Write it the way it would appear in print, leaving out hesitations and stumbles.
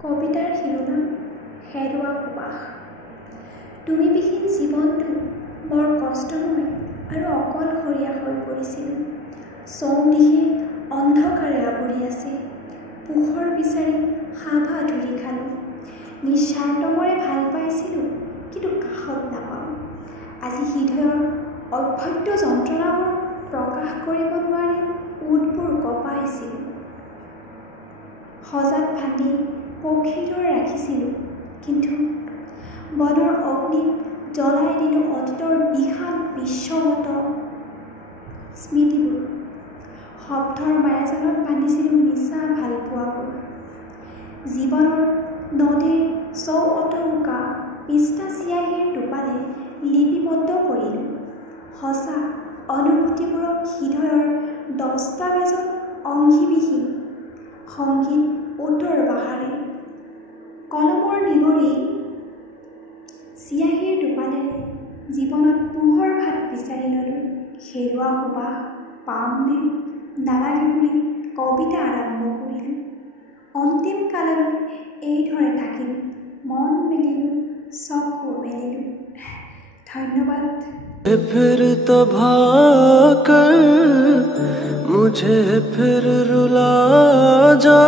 কবিতাৰ শিৰোনাম হেৰুৱা সুবাস। তুমি বিহীন জীৱনটো বৰ কষ্টময় আৰু অকলশৰীয়া হৈ পৰিছিল। চৌদিশে অন্ধকাৰে আৱৰি আছে। পোহৰ বিচাৰি হাবাথুৰি খালোঁ। নিস্বাৰ্থমৰে ভাল পাইছিলোঁ, কিন্তু কাষত নাপাওঁ। আজি হৃদয়ৰ অভ্যন্ত যন্ত্ৰণাবোৰ প্ৰকাশ কৰিব নোৱাৰি ওঁঠবোৰ কঁপাইছিলোঁ। সজাত ভাটি পক্ষীৰ দৰে ৰাখিছিলোঁ, কিন্তু বনৰ অগ্নিত জ্বলাই দিলোঁ অতীতৰ বিশাল বিশ্বগত স্মৃতিবোৰ। শব্দৰ মায়াজালত বান্ধিছিলোঁ মিছা ভালপোৱাবোৰ। জীৱনৰ নদীৰ চৌঅতৌকা পিষ্টা চিয়াহীৰ টোপালে লিপিবদ্ধ কৰিলোঁ। সঁচা অনুভূতিবোৰক হৃদয়ৰ দস্তাবেজত অংশীবিহীন সংগীত ওঠৰ বাহাৰে কলমৰ নিগৰি চিয়াহীৰ টোপালেৰে জীৱনত পোহৰ ভাত বিচাৰি ল'লোঁ। হেৰুৱা সুবাস পামনে নালাগে বুলি কবিতা আৰম্ভ কৰিলোঁ। অন্তিম কাললৈ এইদৰে থাকিম, মন মেলিলোঁ, চকু মেলিলোঁ। ধন্যবাদ। फिर तो भाकर मुझे फिर रुला जा।